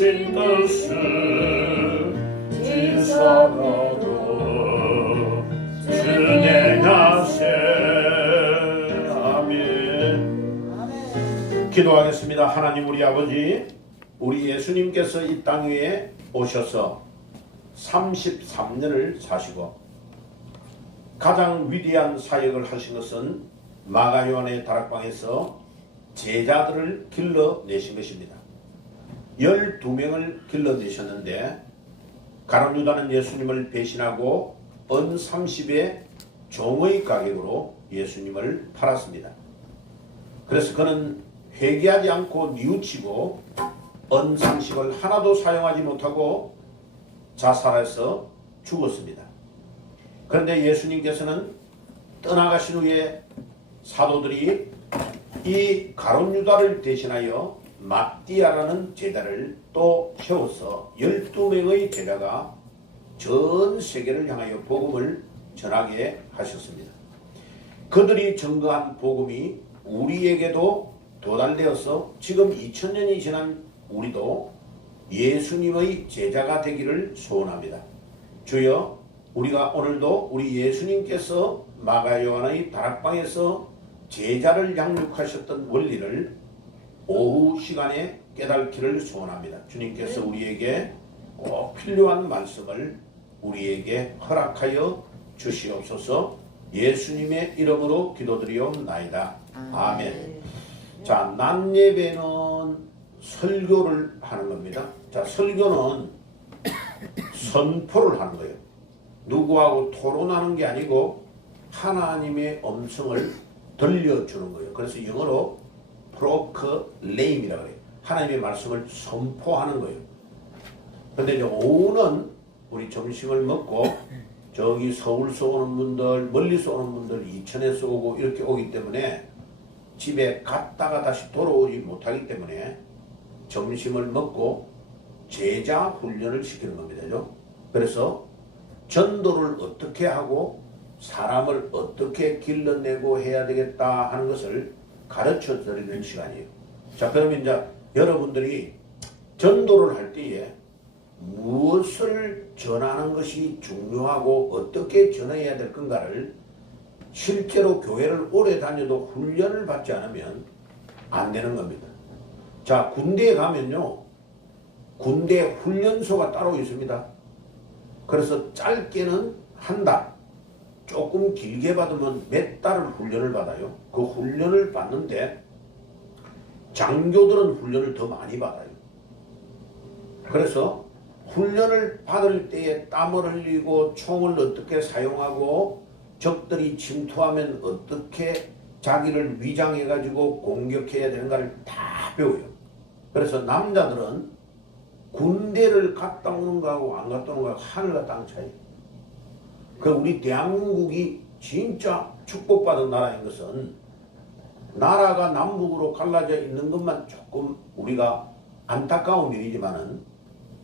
하신 뜻을 지사가도 준행하세. 아멘. 기도하겠습니다. 하나님 우리 아버지, 우리 예수님께서 이 땅 위에 오셔서 33년을 사시고 가장 위대한 사역을 하신 것은 마가 요한의 다락방에서 제자들을 길러내신 것입니다. 12명을 길러내셨는데 가룟 유다는 예수님을 배신하고 은 30의 종의 가격으로 예수님을 팔았습니다. 그래서 그는 회개하지 않고 뉘우치고 은 30을 하나도 사용하지 못하고 자살해서 죽었습니다. 그런데 예수님께서는 떠나가신 후에 사도들이 이 가룟 유다를 대신하여 마띠아라는 제자를 또 세워서 12명의 제자가 전 세계를 향하여 복음을 전하게 하셨습니다. 그들이 증거한 복음이 우리에게도 도달되어서 지금 2000년이 지난 우리도 예수님의 제자가 되기를 소원합니다. 주여, 우리가 오늘도 우리 예수님께서 마가 요한의 다락방에서 제자를 양육하셨던 원리를 오후 시간에 깨닫기를 소원합니다. 주님께서 우리에게 꼭 필요한 말씀을 우리에게 허락하여 주시옵소서. 예수님의 이름으로 기도드리옵나이다. 아멘. 자, 낮 예배는 설교를 하는 겁니다. 자, 설교는 선포를 하는 거예요. 누구하고 토론하는 게 아니고 하나님의 음성을 들려주는 거예요. 그래서 영어로 프로클레임이라고 해요. 하나님의 말씀을 선포하는 거예요. 그런데 이제 오후는 우리 점심을 먹고 저기 서울서 오는 분들, 멀리서 오는 분들, 이천에서 오고 이렇게 오기 때문에 집에 갔다가 다시 돌아오지 못하기 때문에 점심을 먹고 제자 훈련을 시키는 겁니다. 그래서 전도를 어떻게 하고 사람을 어떻게 길러내고 해야 되겠다 하는 것을 가르쳐 드리는 시간이에요. 자, 그러면 이제 여러분들이 전도를 할 때에 무엇을 전하는 것이 중요하고 어떻게 전해야 될 건가를 실제로 교회를 오래 다녀도 훈련을 받지 않으면 안 되는 겁니다. 자, 군대에 가면요, 군대 훈련소가 따로 있습니다. 그래서 짧게는 한 달, 조금 길게 받으면 몇 달을 훈련을 받아요. 그 훈련을 받는데 장교들은 훈련을 더 많이 받아요. 그래서 훈련을 받을 때에 땀을 흘리고 총을 어떻게 사용하고 적들이 침투하면 어떻게 자기를 위장해가지고 공격해야 되는가를 다 배워요. 그래서 남자들은 군대를 갔다 오는 거하고 안 갔다 오는 거하고 하늘과 땅 차이. 그 우리 대한민국이 진짜 축복받은 나라인 것은 나라가 남북으로 갈라져 있는 것만 조금 우리가 안타까운 일이지만은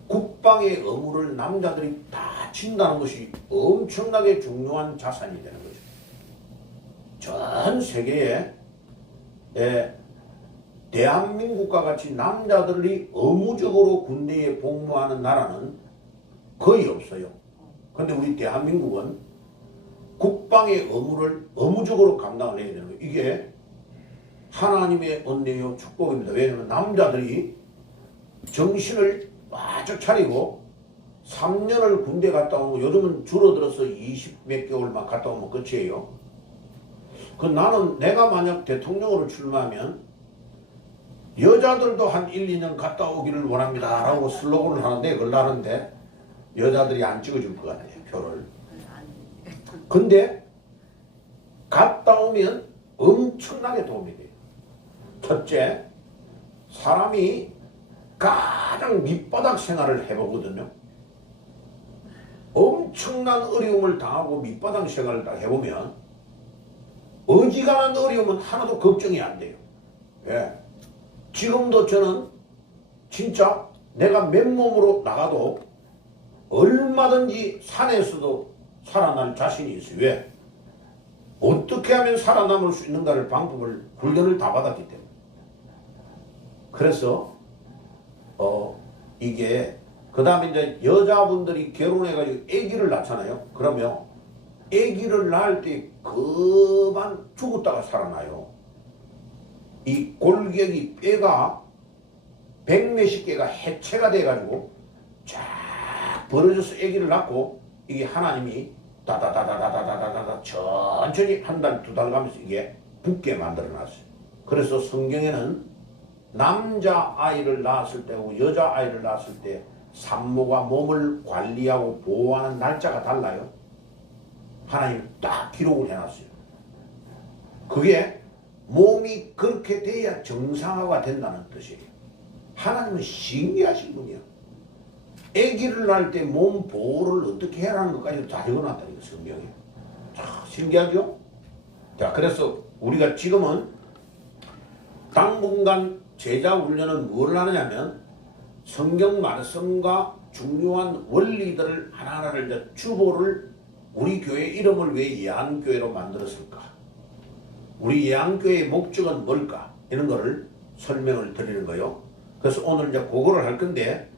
국방의 의무를 남자들이 다 진다는 것이 엄청나게 중요한 자산이 되는 거죠. 전 세계에 대한민국과 같이 남자들이 의무적으로 군대에 복무하는 나라는 거의 없어요. 그런데 우리 대한민국은 국방의 의무를 의무적으로 감당을 해야 되는 거예요. 이게 하나님의 은혜요 축복입니다. 왜냐하면 남자들이 정신을 아주 차리고 3년을 군대 갔다 오고 요즘은 줄어들어서 20 몇 개월만 갔다 오면 끝이에요. 그 나는 내가 만약 대통령으로 출마하면 여자들도 한 1, 2년 갔다 오기를 원합니다 라고 슬로건을 하는데 그걸 하는데 여자들이 안 찍어줄 것 같아요, 표를. 근데 갔다 오면 엄청나게 도움이 돼요. 첫째, 사람이 가장 밑바닥 생활을 해보거든요. 엄청난 어려움을 당하고 밑바닥 생활을 딱 해보면 어지간한 어려움은 하나도 걱정이 안 돼요. 예. 지금도 저는 진짜 내가 맨몸으로 나가도 얼마든지 산에서도 살아날 자신이 있어요. 왜? 어떻게 하면 살아남을 수 있는가를 방법을 훈련을 다 받았기 때문에. 그래서 이게 그 다음에 이제 여자분들이 결혼해가지고 아기를 낳잖아요. 그러면 아기를 낳을 때 그만 죽었다가 살아나요. 이 골격이 뼈가 백몇십 개가 해체가 돼가지고 쫙 벌어져서 아기를 낳고 이게 하나님이 다다다다다다다다다 천천히 한 달, 두 달 가면서 이게 붓게 만들어 놨어요. 그래서 성경에는 남자아이를 낳았을 때하고 여자아이를 낳았을 때 산모가 몸을 관리하고 보호하는 날짜가 달라요. 하나님이 딱 기록을 해놨어요. 그게 몸이 그렇게 돼야 정상화가 된다는 뜻이에요. 하나님은 신기하신 분이에요. 아기를 낳을 때 몸 보호를 어떻게 해라는 것까지 다 적어놨다는 거예요. 성경에. 참 신기하죠? 자, 그래서 우리가 지금은 당분간 제자 훈련은 뭘 하느냐면 성경 말씀과 중요한 원리들을 하나하나를 이제 주보를 우리 교회 이름을 왜 예안교회로 만들었을까? 우리 예안교회의 목적은 뭘까? 이런 거를 설명을 드리는 거예요. 그래서 오늘 이제 그거를 할 건데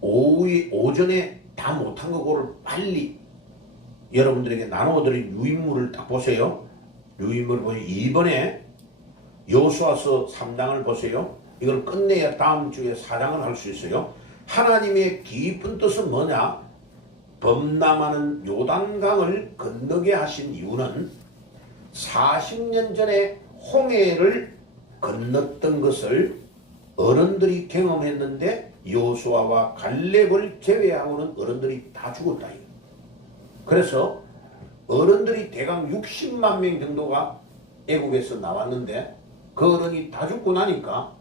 오전에 다 못한 거를 빨리 여러분들에게 나눠드린 유인물을 딱 보세요. 유인물을 보니 이번에 여호수아서 3장을 보세요. 이걸 끝내야 다음 주에 4장을 할 수 있어요. 하나님의 깊은 뜻은 뭐냐? 범람하는 요단강을 건너게 하신 이유는 40년 전에 홍해를 건넜던 것을 어른들이 경험했는데 여호수아와 갈렙을 제외하고는 어른들이 다 죽었다. 그래서 어른들이 대강 60만 명 정도가 애국에서 나왔는데 그 어른이 다 죽고 나니까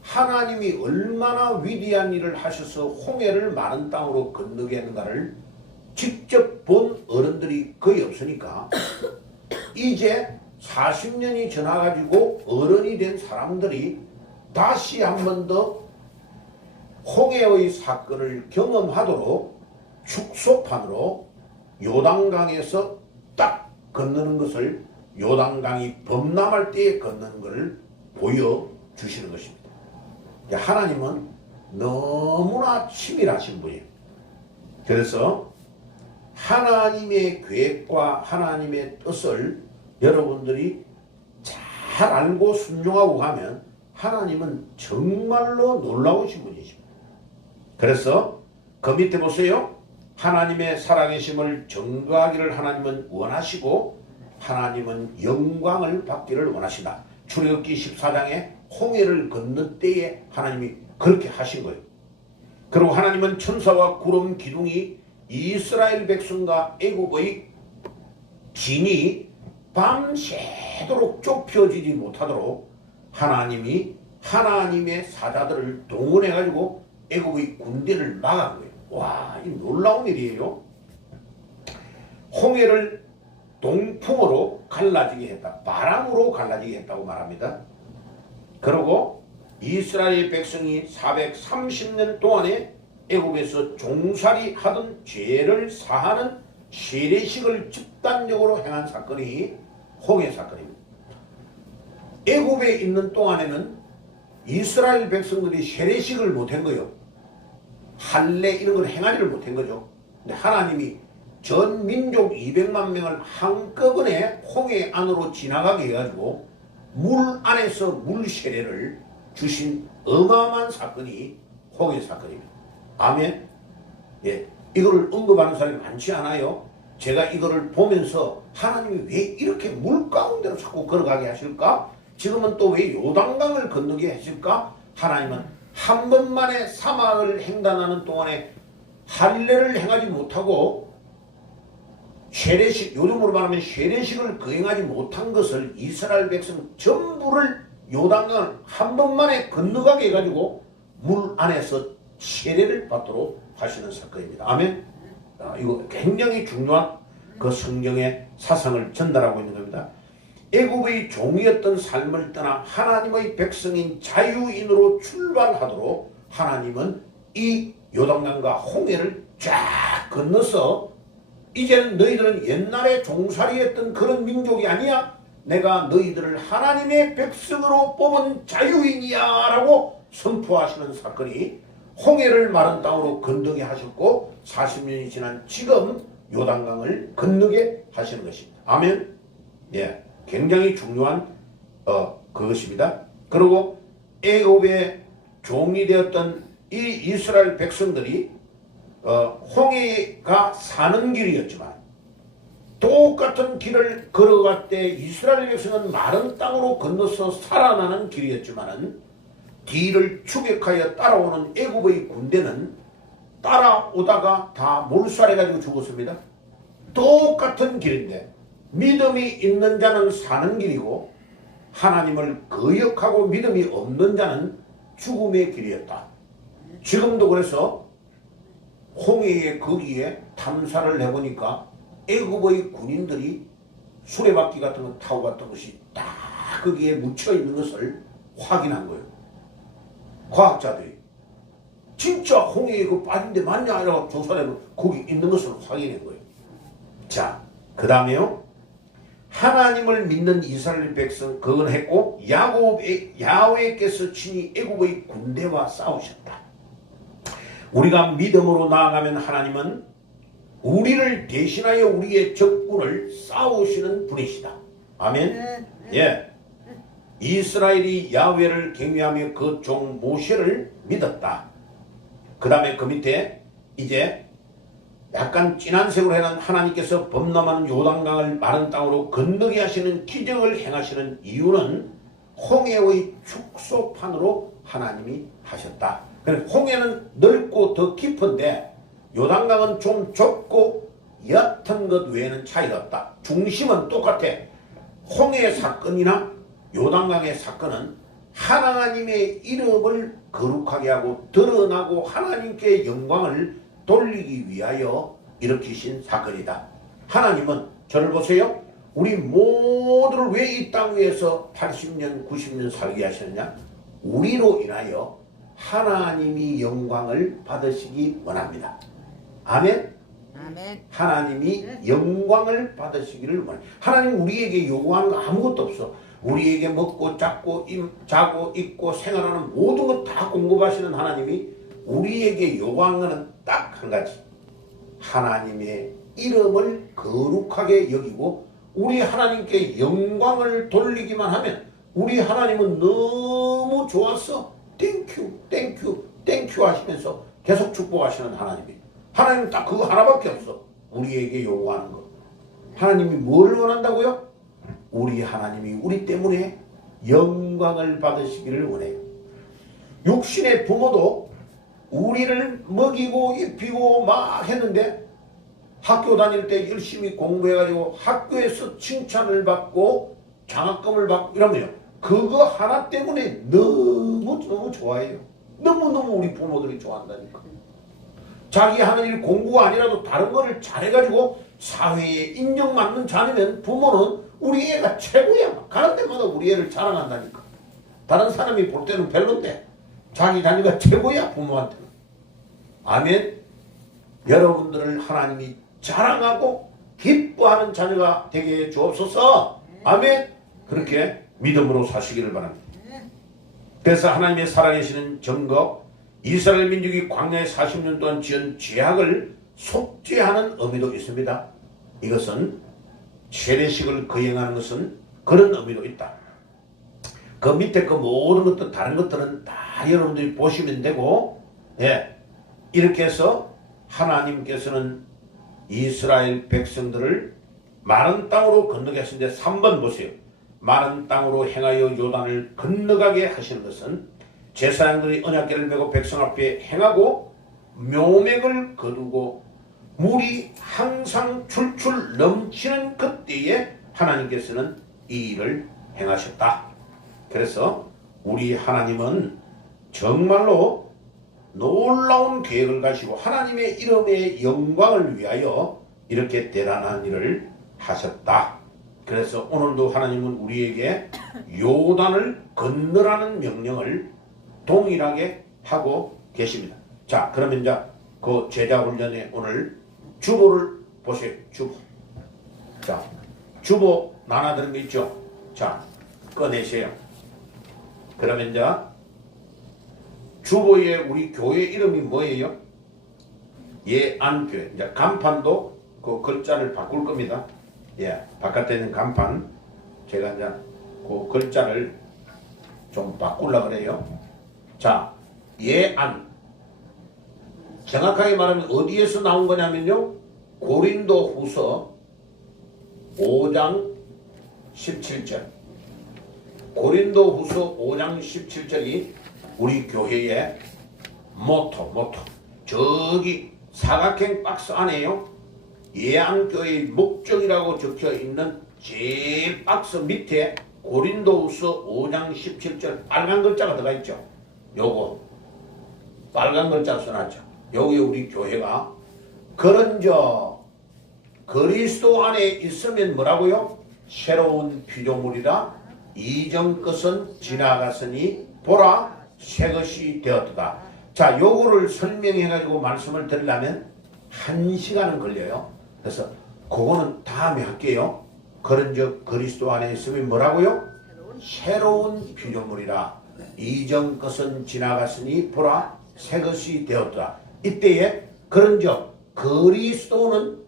하나님이 얼마나 위대한 일을 하셔서 홍해를 마른 땅으로 건너게 했는가를 직접 본 어른들이 거의 없으니까 이제 40년이 지나가지고 어른이 된 사람들이 다시 한 번 더 홍해의 사건을 경험하도록 축소판으로 요단강에서 딱 건너는 것을 요단강이 범람할 때에 건너는 것을 보여주시는 것입니다. 하나님은 너무나 치밀하신 분이에요. 그래서 하나님의 계획과 하나님의 뜻을 여러분들이 잘 알고 순종하고 가면 하나님은 정말로 놀라우신 분이십니다. 그래서 그 밑에 보세요. 하나님의 살아계심을 증거하기를 하나님은 원하시고 하나님은 영광을 받기를 원하신다. 출애굽기 14장에 홍해를 건널 때에 하나님이 그렇게 하신 거예요. 그리고 하나님은 천사와 구름 기둥이 이스라엘 백성과 애굽의 진이 밤새도록 좁혀지지 못하도록 하나님이 하나님의 사자들을 동원해가지고 애굽의 군대를 막은 거예요. 와, 이 놀라운 일이에요. 홍해를 동풍으로 갈라지게 했다. 바람으로 갈라지게 했다고 말합니다. 그리고 이스라엘 백성이 430년 동안에 애굽에서 종살이 하던 죄를 사하는 세례식을 집단적으로 행한 사건이 홍해 사건입니다. 애굽에 있는 동안에는 이스라엘 백성들이 세례식을 못한 거예요. 할례 이런 걸 행하지를 못한 거죠. 근데 하나님이 전 민족 200만 명을 한꺼번에 홍해 안으로 지나가게 해가지고 물 안에서 물 세례를 주신 어마어마한 사건이 홍해 사건입니다. 아멘. 예, 이거를 언급하는 사람이 많지 않아요. 제가 이거를 보면서 하나님이 왜 이렇게 물 가운데로 자꾸 걸어가게 하실까? 지금은 또 왜 요단강을 건너게 하실까? 하나님은 한 번만에 사막을 횡단하는 동안에 할례를 행하지 못하고 세례식, 요즘으로 말하면 세례식을 거행하지 못한 것을 이스라엘 백성 전부를 요단강을 한 번만에 건너가게 해가지고 물 안에서 세례를 받도록 하시는 사건입니다. 아멘. 이거 굉장히 중요한 그 성경의 사상을 전달하고 있는 겁니다. 애굽의 종이었던 삶을 떠나 하나님의 백성인 자유인으로 출발하도록 하나님은 이 요단강과 홍해를 쫙 건너서 이제는 너희들은 옛날에 종살이했던 그런 민족이 아니야. 내가 너희들을 하나님의 백성으로 뽑은 자유인이야 라고 선포하시는 사건이 홍해를 마른 땅으로 건너게 하셨고 40년이 지난 지금 요단강을 건너게 하시는 것입니다. 아멘. 예, 굉장히 중요한 그것입니다. 그리고 애굽의 종이 되었던 이 이스라엘 백성들이 홍해가 사는 길이었지만 똑같은 길을 걸어갈 때 이스라엘 백성은 마른 땅으로 건너서 살아나는 길이었지만은 뒤를 추격하여 따라오는 애굽의 군대는 따라오다가 다 몰살해가지고 죽었습니다. 똑같은 길인데 믿음이 있는 자는 사는 길이고 하나님을 거역하고 믿음이 없는 자는 죽음의 길이었다. 지금도 그래서 홍해의 거기에 탐사를 해보니까 애굽의 군인들이 수레바퀴 같은 거 타고 갔던 것이 딱 거기에 묻혀 있는 것을 확인한 거예요. 과학자들이 진짜 홍해에 그 빠진 데 맞냐 이라고 조사를 해보면 거기 있는 것을 확인한 거예요. 자, 그 다음에요. 하나님을 믿는 이스라엘 백성 그건 했고 야훼께서 친히 애굽의 군대와 싸우셨다. 우리가 믿음으로 나아가면 하나님은 우리를 대신하여 우리의 적군을 싸우시는 분이시다. 아멘. 예. 이스라엘이 야훼를 경외하며 그 종 모세를 믿었다. 그 다음에 그 밑에 이제 약간 진한 색으로 해놓은 하나님께서 범람하는 요단강을 마른 땅으로 건너게 하시는 기적을 행하시는 이유는 홍해의 축소판으로 하나님이 하셨다. 홍해는 넓고 더 깊은데 요단강은 좀 좁고 옅은 것 외에는 차이가 없다. 중심은 똑같아. 홍해의 사건이나 요단강의 사건은 하나님의 이름을 거룩하게 하고 드러나고 하나님께 영광을 돌리기 위하여 일으키신 사건이다. 하나님은 저를 보세요. 우리 모두를 왜 이 땅 위에서 80년 90년 살게 하셨냐? 우리로 인하여 하나님이 영광을 받으시기 원합니다. 아멘. 아멘. 하나님이 영광을 받으시기를 원합니다. 하나님 우리에게 요구하는 거 아무것도 없어. 우리에게 먹고 자고 입고 생활하는 모든 것 다 공급하시는 하나님이 우리에게 요구하는 것은 딱 한 가지. 하나님의 이름을 거룩하게 여기고 우리 하나님께 영광을 돌리기만 하면 우리 하나님은 너무 좋았어. 땡큐 땡큐 땡큐 하시면서 계속 축복하시는 하나님이. 하나님은 딱 그거 하나밖에 없어. 우리에게 요구하는 것. 하나님이 뭐를 원한다고요? 우리 하나님이 우리 때문에 영광을 받으시기를 원해요. 육신의 부모도 우리를 먹이고 입히고 막 했는데 학교 다닐 때 열심히 공부해가지고 학교에서 칭찬을 받고 장학금을 받고 이러면 그거 하나 때문에 너무 좋아해요. 너무너무 우리 부모들이 좋아한다니까. 자기 하는 일 공부가 아니라도 다른 거를 잘해가지고 사회에 인정받는 자녀면 부모는 우리 애가 최고야. 가는 데마다 우리 애를 자랑한다니까. 다른 사람이 볼 때는 별론데 자기 자녀가 최고야 부모한테는. 아멘. 여러분들을 하나님이 자랑하고 기뻐하는 자녀가 되게 해 주옵소서. 아멘. 그렇게 믿음으로 사시기를 바랍니다. 그래서 하나님의 살아계시는 증거, 이스라엘 민족이 광야에 40년 동안 지은 죄악을 속죄하는 의미도 있습니다. 이것은 세례식을 거행하는 것은 그런 의미도 있다. 그 밑에 그 모든 것들 다른 것들은 다 여러분들이 보시면 되고, 예, 이렇게 해서 하나님께서는 이스라엘 백성들을 마른 땅으로 건너게 하시는데 3번 보세요. 마른 땅으로 행하여 요단을 건너가게 하시는 것은 제사장들이 언약궤를 메고 백성 앞에 행하고 묘맥을 거두고 물이 항상 출출 넘치는 그때에 하나님께서는 이 일을 행하셨다. 그래서 우리 하나님은 정말로 놀라운 계획을 가지고 하나님의 이름의 영광을 위하여 이렇게 대단한 일을 하셨다. 그래서 오늘도 하나님은 우리에게 요단을 건너라는 명령을 동일하게 하고 계십니다. 자, 그러면 이제 그 제자 훈련에 오늘 주보를 보세요. 주보. 자, 주보 나눠드는 거 있죠? 자, 꺼내세요. 그러면 이제 주보에 우리 교회 이름이 뭐예요? 예안교회. 이제 간판도 그 글자를 바꿀 겁니다. 예, 바깥에 있는 간판 제가 이제 그 글자를 좀 바꾸려고 그래요. 자, 예안. 정확하게 말하면 어디에서 나온 거냐면요. 고린도 후서 5장 17절. 고린도 후서 5장 17절이 우리 교회의 모토. 저기 사각형 박스 안에요. 예안교회의 목적이라고 적혀 있는 제 박스 밑에 고린도후서 5장 17절 빨간 글자가 들어가 있죠. 요거 빨간 글자가 써놨죠. 여기 우리 교회가 그런저 그리스도 안에 있으면 뭐라고요? 새로운 피조물이라 이전 것은 지나갔으니 보라 새 것이 되었다. 자, 요거를 설명해 가지고 말씀을 드리려면 1시간은 걸려요. 그래서 그거는 다음에 할게요. 그런즉 그리스도 안에 있으면 뭐라고요? 새로운 피조물이라 이전 것은 지나갔으니 보라 새 것이 되었다. 이때에 그런즉 그리스도는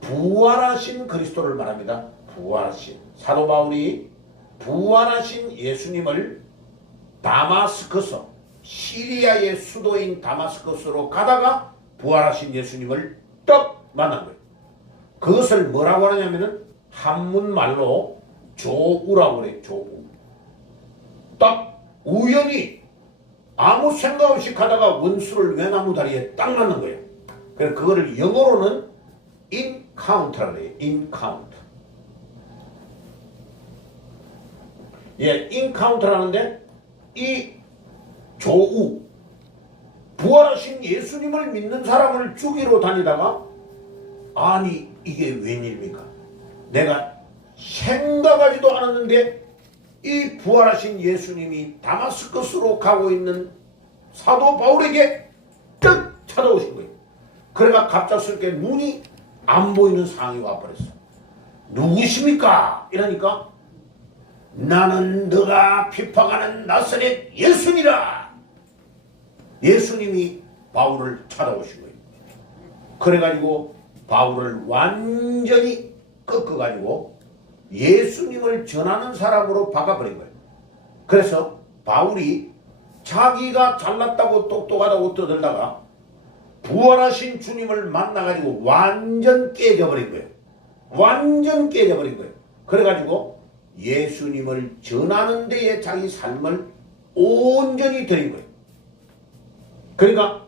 부활하신 그리스도를 말합니다. 부활하신 사도 바울이 부활하신 예수님을 다마스커스 시리아의 수도인 다마스커스로 가다가 부활하신 예수님을 떡 만난 거예요. 그것을 뭐라고 하냐면은 한문말로 조우라고 그래요. 조우. 딱 우연히 아무 생각 없이 가다가 원수를 외나무 다리에 딱 만난 거예요. 그래서 그거를 영어로는 인카운터라고 해요. 인카운터. 예, 인카운터라는데 이 조우 부활하신 예수님을 믿는 사람을 죽이러 다니다가 아니 이게 웬일입니까? 내가 생각하지도 않았는데 이 부활하신 예수님이 다마스커스로 가고 있는 사도 바울에게 떡 찾아오신 거예요. 그래가 갑작스럽게 눈이 안 보이는 상황이 와버렸어. 누구십니까? 이러니까 나는 너가 비판하는 나사렛 예수니라. 예수님이 바울을 찾아오신 거예요. 그래가지고 바울을 완전히 꺾어가지고 예수님을 전하는 사람으로 바꿔버린 거예요. 그래서 바울이 자기가 잘났다고 똑똑하다고 떠들다가 부활하신 주님을 만나가지고 완전 깨져버린 거예요. 완전 깨져버린 거예요. 그래가지고 예수님을 전하는 데에 자기 삶을 온전히 드린 거예요. 그러니까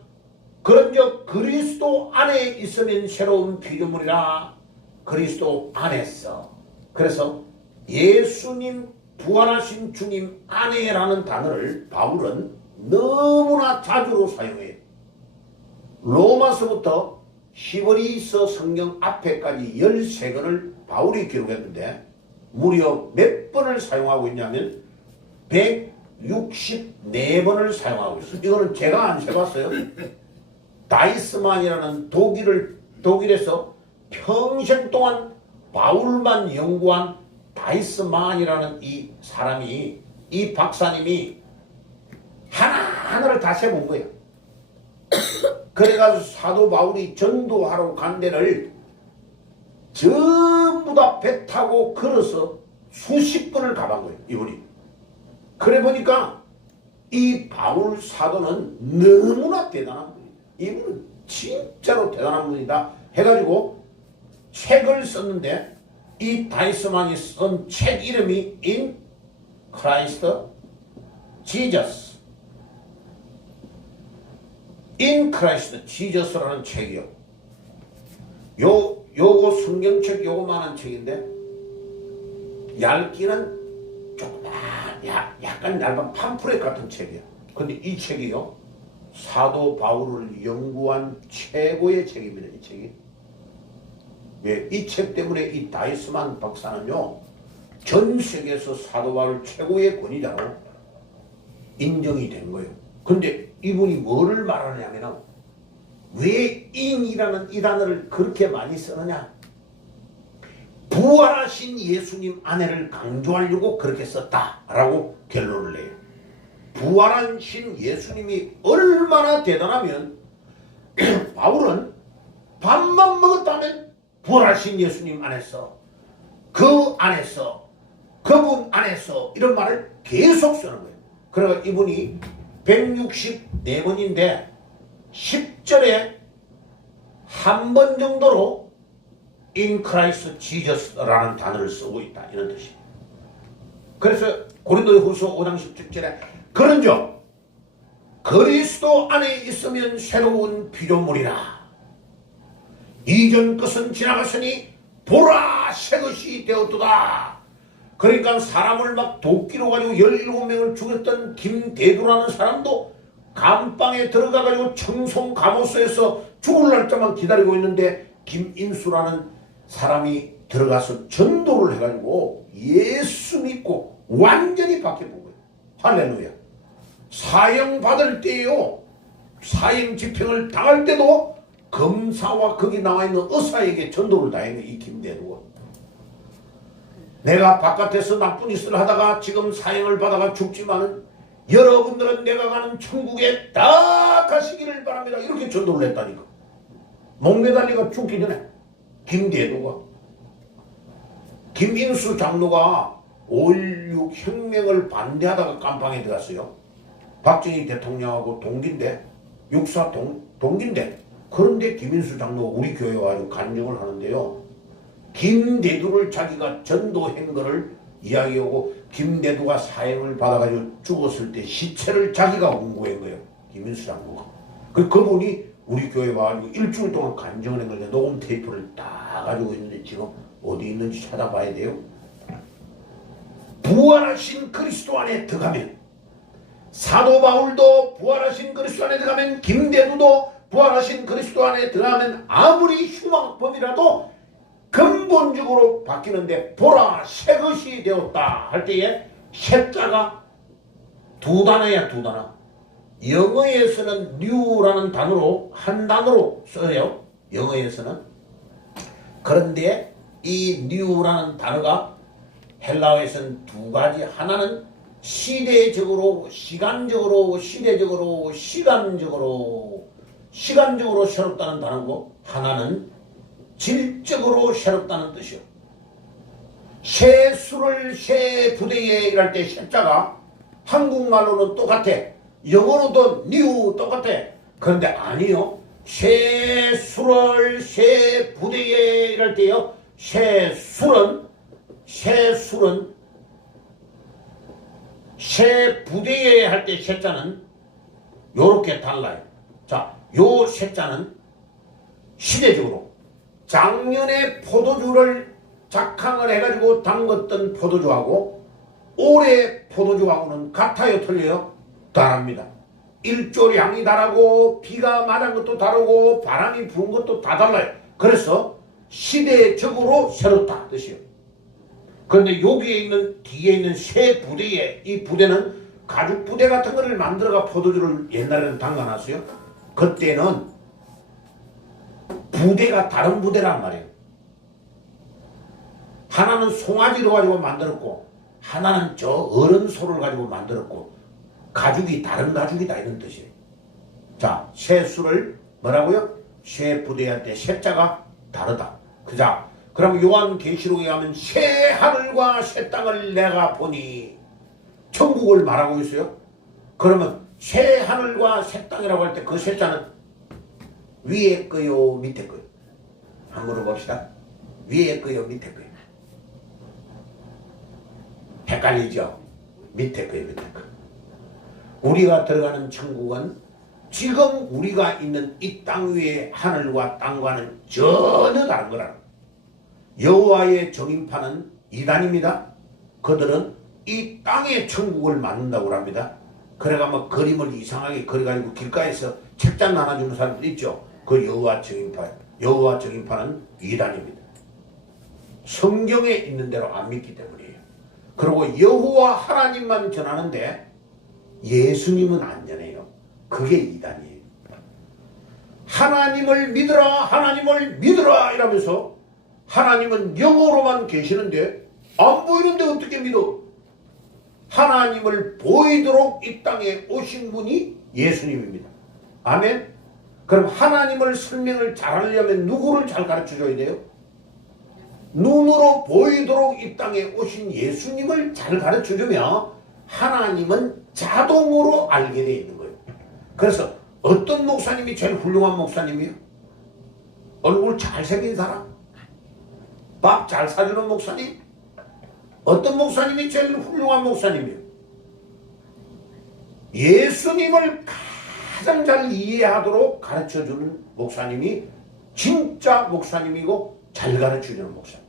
그런즉 그리스도 안에 있으면 새로운 피조물이라. 그리스도 안에서. 그래서 예수님 부활하신 주님 안에라는 단어를 바울은 너무나 자주로 사용해요. 로마서부터 히브리서 성경 앞에까지 13권을 바울이 기록했는데 무려 몇 번을 사용하고 있냐면 164번을 사용하고 있어요. 이거는 제가 안 세봤어요. 다이스만이라는 독일에서 평생 동안 바울만 연구한 다이스만이라는 이 사람이, 이 박사님이 하나하나를 다 세본 거예요. 그래가지고 사도 바울이 전도하러 간 데를 전부 다 배 타고 걸어서 수십 번을 가본 거예요. 이분이. 그래 보니까 이 바울 사도는 너무나 대단한 분이에요. 이분은 진짜로 대단한 분이다 해가지고 책을 썼는데 이 다이스만이 쓴 책 이름이 In Christ Jesus. In Christ Jesus라는 책이요. 요거 성경책 요거만한 책인데 얇기는 조그만 약간 얇은 팜프렛 같은 책이야. 근데 이 책이요 사도 바울을 연구한 최고의 책입니다. 이 책이. 예, 이 책 때문에 이 다이스만 박사는요 전 세계에서 사도 바울 최고의 권위자로 인정이 된 거예요. 근데 이분이 뭐를 말하냐면 왜 인이라는 이 단어를 그렇게 많이 쓰느냐? 부활하신 예수님 안에를 강조하려고 그렇게 썼다라고 결론을 내요. 부활한 신 예수님이 얼마나 대단하면 바울은 밥만 먹었다면 부활하신 예수님 안에서, 그 안에서, 그분 안에서 이런 말을 계속 쓰는 거예요. 그래서 이분이 164번인데 10절에 한 번 정도로 in Christ Jesus라는 단어를 쓰고 있다, 이런 뜻이에요. 그래서 고린도후서 5장 17절에 그런즉 그리스도 안에 있으면 새로운 피조물이라, 이전 것은 지나갔으니 보라 새 것이 되었도다. 그러니까 사람을 막 도끼로 가지고 17명을 죽였던 김대두라는 사람도 감방에 들어가가지고 청송 감호소에서 죽을 날짜만 기다리고 있는데, 김인수라는 사람이 들어가서 전도를 해가지고 예수 믿고 완전히 바뀌어본 거예요. 할렐루야. 사형 받을 때요, 사형 집행을 당할 때도 검사와 거기 나와 있는 의사에게 전도를 다했는 이 김대두가. 내가 바깥에서 나쁜 짓을 하다가 지금 사형을 받아가 죽지만은 여러분들은 내가 가는 천국에 다 가시기를 바랍니다, 이렇게 전도를 했다니까. 목매달리가 죽기 전에 김대두가. 김인수 장로가 5.16 혁명을 반대하다가 깜빵에 들어갔어요. 박정희 대통령하고 동기인데, 육사 동기인데, 그런데 김인수 장로가 우리 교회에 와서 간증을 하는데요, 김대두를 자기가 전도한 거를 이야기하고, 김대두가 사형을 받아가지고 죽었을 때 시체를 자기가 원고한 거예요, 김인수 장로가. 그분이 우리 교회에 와가지고 일주일 동안 간증을 한 건데, 녹음 테이프를 다 가지고 있는데 지금 어디 있는지 찾아봐야 돼요. 부활하신 그리스도 안에 들어가면, 사도 바울도 부활하신 그리스도 안에 들어가면, 김대두도 부활하신 그리스도 안에 들어가면 아무리 흉악범이라도 근본적으로 바뀌는데, 보라 새 것이 되었다 할 때에 새자가 두 단어야, 두 단어. 영어에서는 new라는 단어로, 한 단어로 써요, 영어에서는. 그런데 이 new라는 단어가 헬라어에서는 두 가지, 하나는 시대적으로, 시간적으로, 시대적으로, 시간적으로 새롭다는 단어고, 하나는 질적으로 새롭다는 뜻이요. 새 술을 새 부대에 일할 때 새자가 한국말로는 똑같아, 영어로도 new 똑같아. 그런데 아니요, 새 술을 새 부대에 일할 때요, 새 부대에 할 때 새자는 요렇게 달라요. 자, 요 새자는 시대적으로 작년에 포도주를 작황을 해가지고 담궜던 포도주하고 올해 포도주하고는 같아요, 틀려요? 다릅니다. 일조량이 다르고 비가 맞은 것도 다르고 바람이 부은 것도 다 달라요. 그래서 시대적으로 새롭다 뜻이요. 그런데 여기에 있는, 뒤에 있는 새 부대에, 이 부대는 가죽 부대 같은 거를 만들어가 포도주를 옛날에는 담가놨어요. 그때는 부대가 다른 부대란 말이에요. 하나는 송아지로 가지고 만들었고, 하나는 저 어른소를 가지고 만들었고, 가죽이 다른 가죽이다, 이런 뜻이에요. 자, 새 술을 뭐라고요? 새 부대한테 새자가 다르다. 그자, 그럼 요한계시록에 가면 새 하늘과 새 땅을 내가 보니, 천국을 말하고 있어요. 그러면 새 하늘과 새 땅이라고 할 때 그 새자는 위에 거요, 밑에 거요? 한번 물어봅시다. 위에 거요, 밑에 거요? 헷갈리죠? 밑에 거요, 밑에 거. 우리가 들어가는 천국은 지금 우리가 있는 이 땅 위의 하늘과 땅과는 전혀 다른 거라는 거예요. 여호와의 정인파는 이단입니다. 그들은 이 땅의 천국을 만든다고 합니다. 그래가 뭐 그림을 이상하게 그려가지고 길가에서 책장 나눠주는 사람들 있죠. 그 여호와 정인파예요. 여호와 정인파는 이단입니다. 성경에 있는 대로 안 믿기 때문이에요. 그리고 여호와 하나님만 전하는데 예수님은 안 전해요. 그게 이단이에요. 하나님을 믿으라, 하나님을 믿으라 이러면서 하나님은 영어로만 계시는데 안 보이는데 어떻게 믿어? 하나님을 보이도록 이 땅에 오신 분이 예수님입니다. 아멘. 그럼 하나님을 설명을 잘하려면 누구를 잘 가르쳐줘야 돼요? 눈으로 보이도록 이 땅에 오신 예수님을 잘 가르쳐주면 하나님은 자동으로 알게 되어 있는 거예요. 그래서 어떤 목사님이 제일 훌륭한 목사님이요? 얼굴 잘생긴 사람? 밥 잘 사주는 목사님? 어떤 목사님이 제일 훌륭한 목사님이요? 예수님을 가장 잘 이해하도록 가르쳐주는 목사님이 진짜 목사님이고 잘 가르쳐주는 목사님.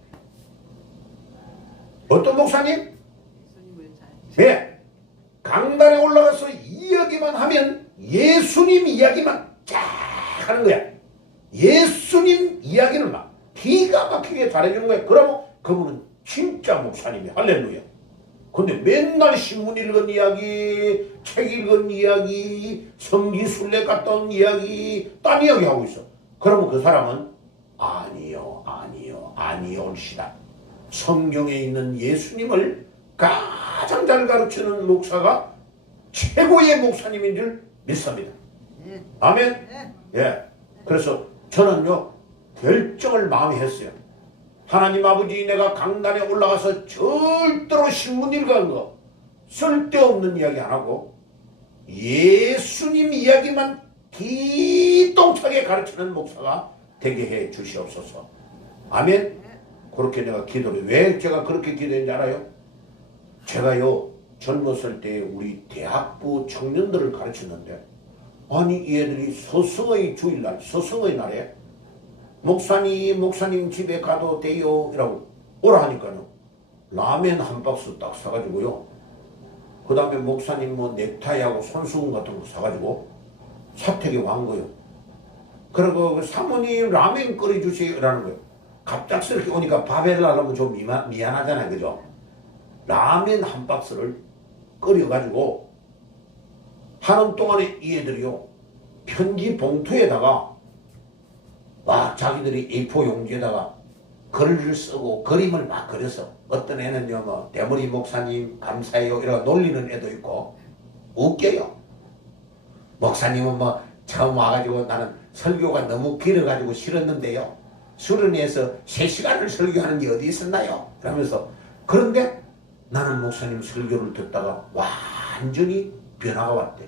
어떤 목사님? 네. 강단에 올라가서 이야기만 하면 예수님 이야기만 쫙 하는 거야. 예수님 이야기를 막 기가 막히게 잘해주는 거야. 그러면 그분은 진짜 목사님이야. 할렐루야. 근데 맨날 신문 읽은 이야기, 책 읽은 이야기, 성지순례 갔던 이야기, 딴 이야기 하고 있어. 그러면 그 사람은 아니요 올시다. 성경에 있는 예수님을 가장 잘 가르치는 목사가 최고의 목사님인 줄 믿습니다. 아멘. 예. 그래서 저는요 결정을 마음에 했어요. 하나님 아버지, 내가 강단에 올라가서 절대로 신문 읽은 거 쓸데없는 이야기 안 하고 예수님 이야기만 기똥차게 가르치는 목사가 되게 해 주시옵소서. 아멘. 그렇게 내가 기도를, 왜 제가 그렇게 기도했는지 알아요? 제가요 젊었을 때 우리 대학부 청년들을 가르쳤는데, 아니 이 애들이 서성의 주일날, 서성의 날에 목사님 집에 가도 돼요 이라고 오라 하니까요 라면 한 박스 딱 사가지고요, 그 다음에 목사님 뭐 넥타이하고 손수건 같은 거 사가지고 사택에 간 거예요. 그리고 사모님 라면 끓여주세요 라는 거예요. 갑작스럽게 오니까 밥 해달라고 좀 미안하잖아요, 그죠? 라면 한 박스를 끓여가지고 하는 동안에 이 애들이요 편지 봉투에다가 막 자기들이 A4 용지에다가 글을 쓰고 그림을 막 그려서, 어떤 애는요 뭐 대머리 목사님 감사해요 이러고 놀리는 애도 있고 웃겨요. 목사님은 뭐 처음 와가지고 나는 설교가 너무 길어가지고 싫었는데요, 수련회에서 3시간을 설교하는 게 어디 있었나요? 그러면서, 그런데 나는 목사님 설교를 듣다가 완전히 변화가 왔대.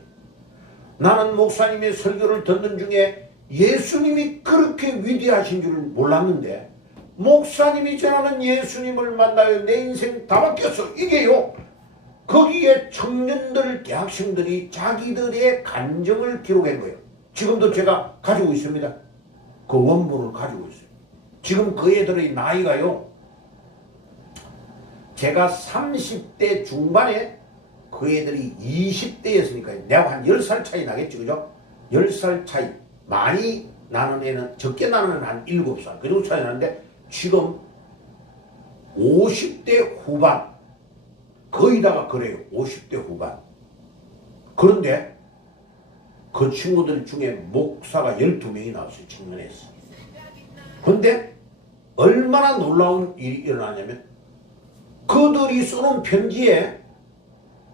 나는 목사님의 설교를 듣는 중에 예수님이 그렇게 위대하신 줄 몰랐는데 목사님이 전하는 예수님을 만나요 내 인생 다 바뀌었어. 이게요, 거기에 청년들, 대학생들이 자기들의 간증을 기록한 거예요. 지금도 제가 가지고 있습니다. 그 원본을 가지고 있어요. 지금 그 애들의 나이가요, 제가 30대 중반에 그 애들이 20대였으니까 내가 한 10살 차이 나겠죠, 그죠? 10살 차이. 많이 나는 애는, 적게 나는 애는 한 7살 그 정도 차이 나는데 지금 50대 후반, 거의 다가 그래요. 50대 후반. 그런데 그 친구들 중에 목사가 12명이 나왔어요, 청년에서. 근데 얼마나 놀라운 일이 일어나냐면 그들이 쓰는 편지에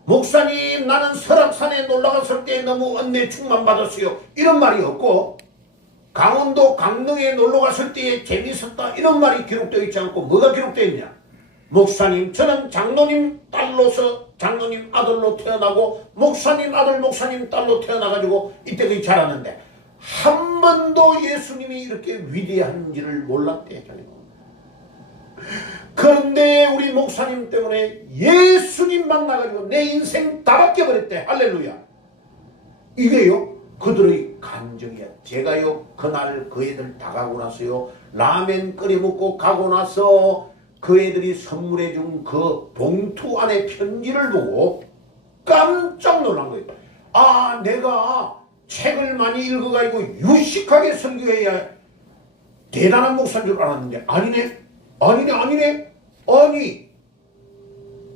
목사님 나는 설악산에 놀러갔을 때 너무 은혜 충만 받았어요 이런 말이 없고, 강원도 강릉에 놀러갔을 때 재밌었다 이런 말이 기록되어 있지 않고 뭐가 기록되어 있냐, 목사님 저는 장로님 딸로서 장로님 아들로 태어나고 목사님 아들 목사님 딸로 태어나가지고 이때까지 자랐는데 한 번도 예수님이 이렇게 위대한지를 몰랐대. 그런데 우리 목사님 때문에 예수님 만나가지고 내 인생 다 바뀌어버렸대. 할렐루야. 이게요 그들의 감정이야. 제가요 그날 그 애들 다 가고 나서요 라면 끓여 먹고 가고 나서 그 애들이 선물해 준 그 봉투 안에 편지를 보고 깜짝 놀란 거예요. 아, 내가 책을 많이 읽어가지고 유식하게 설교해야 대단한 목사인 줄 알았는데 아니네. 아니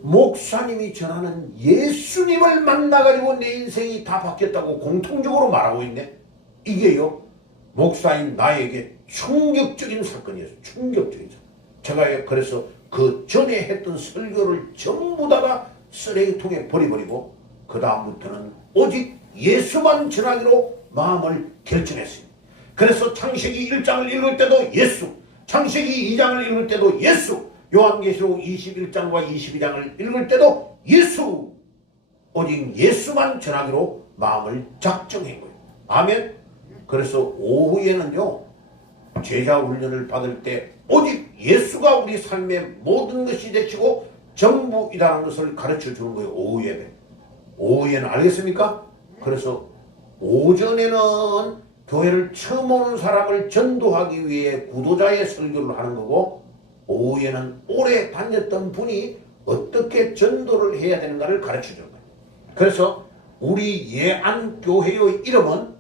목사님이 전하는 예수님을 만나가지고 내 인생이 다 바뀌었다고 공통적으로 말하고 있네. 이게요 목사인 나에게 충격적인 사건이었어요. 충격적인 사건. 제가 그래서 그 전에 했던 설교를 전부 다가 쓰레기통에 버려버리고 그 다음부터는 오직 예수만 전하기로 마음을 결정했어요. 그래서 창세기 1장을 읽을 때도 예수, 창세기 2장을 읽을 때도 예수, 요한계시록 21장과 22장을 읽을 때도 예수, 오직 예수만 전하기로 마음을 작정한 거예요. 아멘. 그래서 오후에는요, 제자 훈련을 받을 때 오직 예수가 우리 삶의 모든 것이 되시고 전부이라는 것을 가르쳐 주는 거예요. 오후 예배. 오후에는 알겠습니까? 그래서 오전에는 교회를 처음 오는 사람을 전도하기 위해 구도자의 설교를 하는 거고, 오후에는 오래 다녔던 분이 어떻게 전도를 해야 되는가를 가르쳐 주는 거예요. 그래서 우리 예안교회의 이름은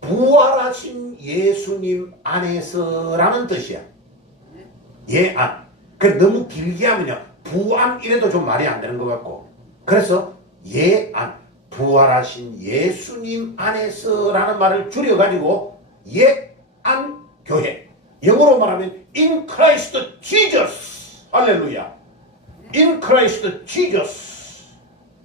부활하신 예수님 안에서라는 뜻이야. 예안. 너무 길게 하면요, 부안 이래도 좀 말이 안 되는 것 같고, 그래서 예안, 부활하신 예수님 안에서라는 말을 줄여가지고 예안교회, 영어로 말하면 In Christ Jesus. 할렐루야. In Christ Jesus.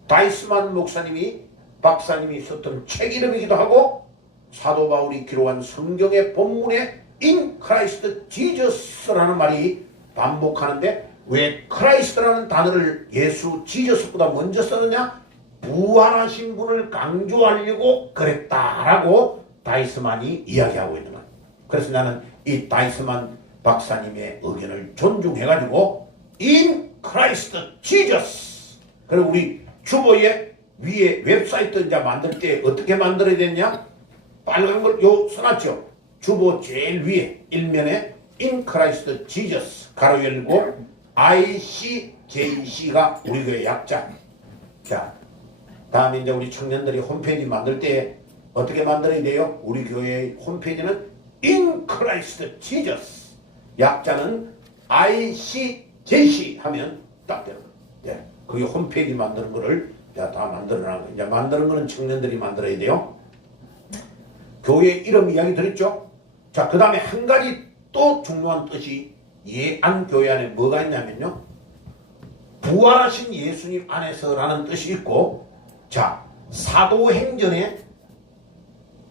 다이스만 목사님이, 박사님이 썼던 책 이름이기도 하고, 사도 바울이 기록한 성경의 본문에 In Christ Jesus라는 말이 반복하는데, 왜 Christ라는 단어를 예수, 지저스보다 먼저 썼느냐? 부활하신 분을 강조하려고 그랬다라고 다이스만이 이야기하고 있는 거예요. 그래서 나는 이 다이스만 박사님의 의견을 존중해가지고 In Christ Jesus. 그리고 우리 주보에 위에 웹사이트 이제 만들 때 어떻게 만들어야 되냐? 빨간 걸 요 써놨죠. 주보 제일 위에 일면에 In Christ Jesus 가로 열고 ICJC가 우리 교회 약자. 자, 다음에 이제 우리 청년들이 홈페이지 만들 때 어떻게 만들어야 돼요? 우리 교회의 홈페이지는 In Christ Jesus. 약자는 ICJC 하면 딱 되는 거예요. 네. 그게 홈페이지 만드는 거를 다 만들어놔. 이제 만드는 거는 청년들이 만들어야 돼요. 교회 이름 이야기 드렸죠? 자, 그 다음에 한 가지 또 중요한 뜻이 예안교회 안에 뭐가 있냐면요, 부활하신 예수님 안에서라는 뜻이 있고, 자, 사도행전에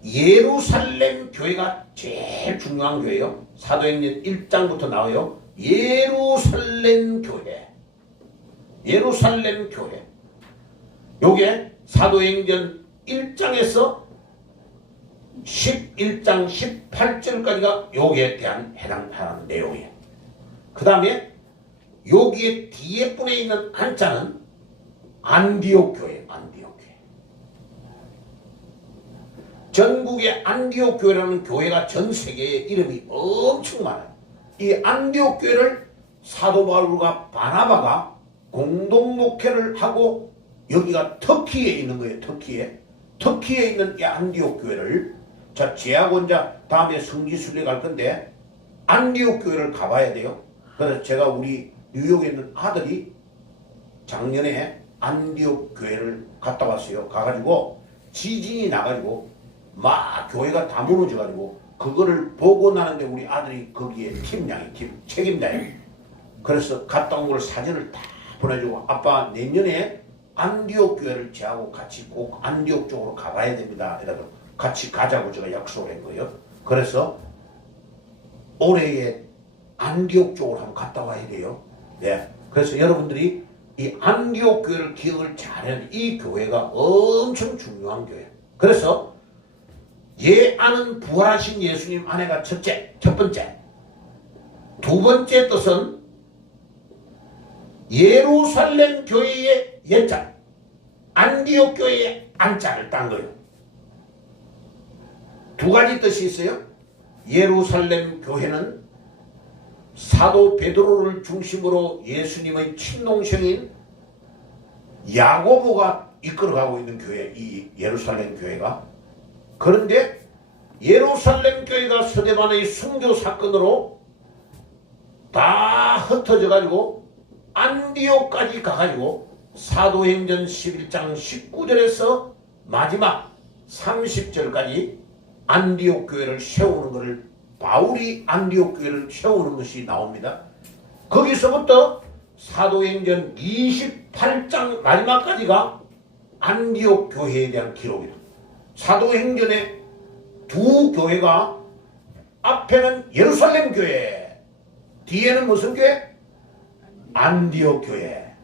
예루살렘 교회가 제일 중요한 교회예요. 사도행전 1장부터 나와요. 예루살렘 교회. 예루살렘 교회. 요게 사도행전 1장에서 11장 18절까지가 요기에 대한 해당하는 내용이에요. 그 다음에 여기에 뒤에 분에 있는 한자는 안디옥 교회, 안디옥 교회. 전국에 안디옥 교회라는 교회가 전 세계에 이름이 엄청 많아요. 이 안디옥 교회를 사도 바울과 바나바가 공동 목회를 하고, 여기가 터키에 있는 거예요. 터키에 있는 이 안디옥 교회를, 자, 제하고자 다음에 성지순례 갈 건데 안디옥 교회를 가봐야 돼요. 그래서 제가 우리 뉴욕에 있는 아들이 작년에 안디옥 교회를 갔다 왔어요. 가가지고 지진이 나가지고 막 교회가 다 무너져가지고 그거를 보고 나는데 우리 아들이 거기에 책임자예요. 그래서 갔다 온 걸 사진을 다 보내주고, 아빠 내년에 안디옥 교회를 저하고 같이 꼭 안디옥 쪽으로 가봐야 됩니다. 이래서 같이 가자고 제가 약속을 한 거예요. 그래서 올해에 안디옥 쪽으로 한번 갔다 와야 돼요. 네. 그래서 여러분들이 이 안디옥 교회를 기억을 잘해야 돼. 이 교회가 엄청 중요한 교회. 그래서 예안은 부활하신 예수님 안에가 첫 번째. 두 번째 뜻은 예루살렘 교회의 예자, 안디옥 교회의 안자를 딴 거예요. 두 가지 뜻이 있어요. 예루살렘 교회는 사도 베드로를 중심으로 예수님의 친동생인 야고보가 이끌어가고 있는 교회, 이 예루살렘 교회가. 그런데 예루살렘 교회가 서대반의 순교 사건으로 다 흩어져 가지고 안디옥까지 가가지고 사도행전 11장 19절에서 마지막 30절까지 안디옥 교회를 세우는 것을, 바울이 안디옥 교회를 세우는 것이 나옵니다. 거기서부터 사도행전 28장 마지막까지가 안디옥 교회에 대한 기록이다. 사도행전에 두 교회가 앞에는 예루살렘 교회, 뒤에는 무슨 교회? 안디옥 교회.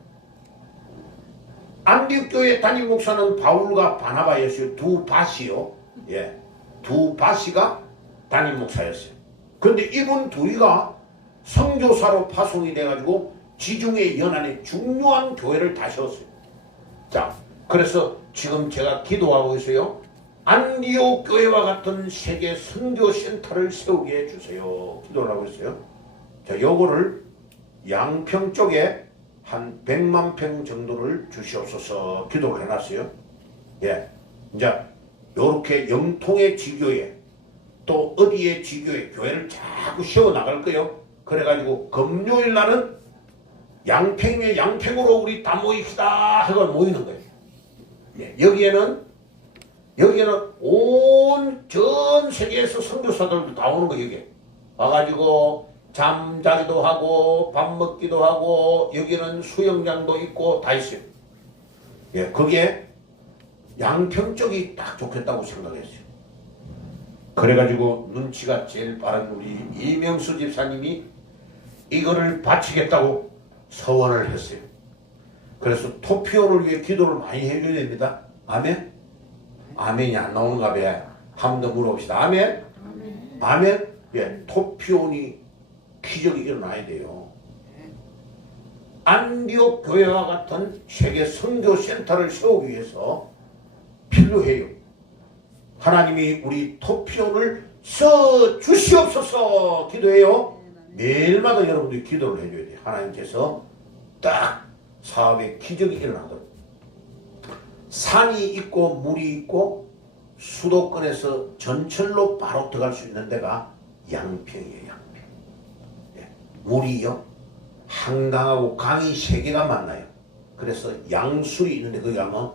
안디옥 교회 담임 목사는 바울과 바나바였어요. 두 바시요. 예, 두 바시가 담임 목사였어요. 근데 이분 둘이가 선교사로 파송이 돼가지고 지중해 연안의 중요한 교회를 다셨어요. 자, 그래서 지금 제가 기도하고 있어요. 안디옥 교회와 같은 세계 선교 센터를 세우게 해주세요. 기도를 하고 있어요. 자, 요거를 양평 쪽에 한 100만 평 정도를 주시옵소서 기도를 해놨어요. 예, 이제 요렇게 영통의 지교회 또 어디의 지교회 교회를 자꾸 세워나갈 거예요. 그래가지고 금요일 날은 양평에 양평으로 우리 다 모입시다 하고 모이는 거예요. 예, 여기에는 온 전 세계에서 선교사들도 다 오는 거예요. 여기 와가지고 잠자기도 하고 밥 먹기도 하고 여기는 수영장도 있고 다 있어요. 예, 그게 양평 쪽이 딱 좋겠다고 생각했어요. 그래가지고 눈치가 제일 빠른 우리 이명수 집사님이 이거를 바치겠다고 서원을 했어요. 그래서 토피오를 위해 기도를 많이 해줘야 됩니다. 아멘? 아멘이 안 나오는가 봐요. 한 번 더 물어봅시다. 아멘? 아멘? 예, 토피온이 기적이 일어나야 돼요. 안디옥 교회와 같은 세계 선교센터를 세우기 위해서 필요해요. 하나님이 우리 토피온을 써 주시옵소서 기도해요. 매일마다 여러분들이 기도를 해줘야 돼요. 하나님께서 딱 사업에 기적이 일어나도록. 산이 있고 물이 있고 수도권에서 전철로 바로 들어갈 수 있는 데가 양평이에요. 양평. 예. 물이요 한강하고 강이 세 개가 만나요. 그래서 양술이 있는데 거기 가면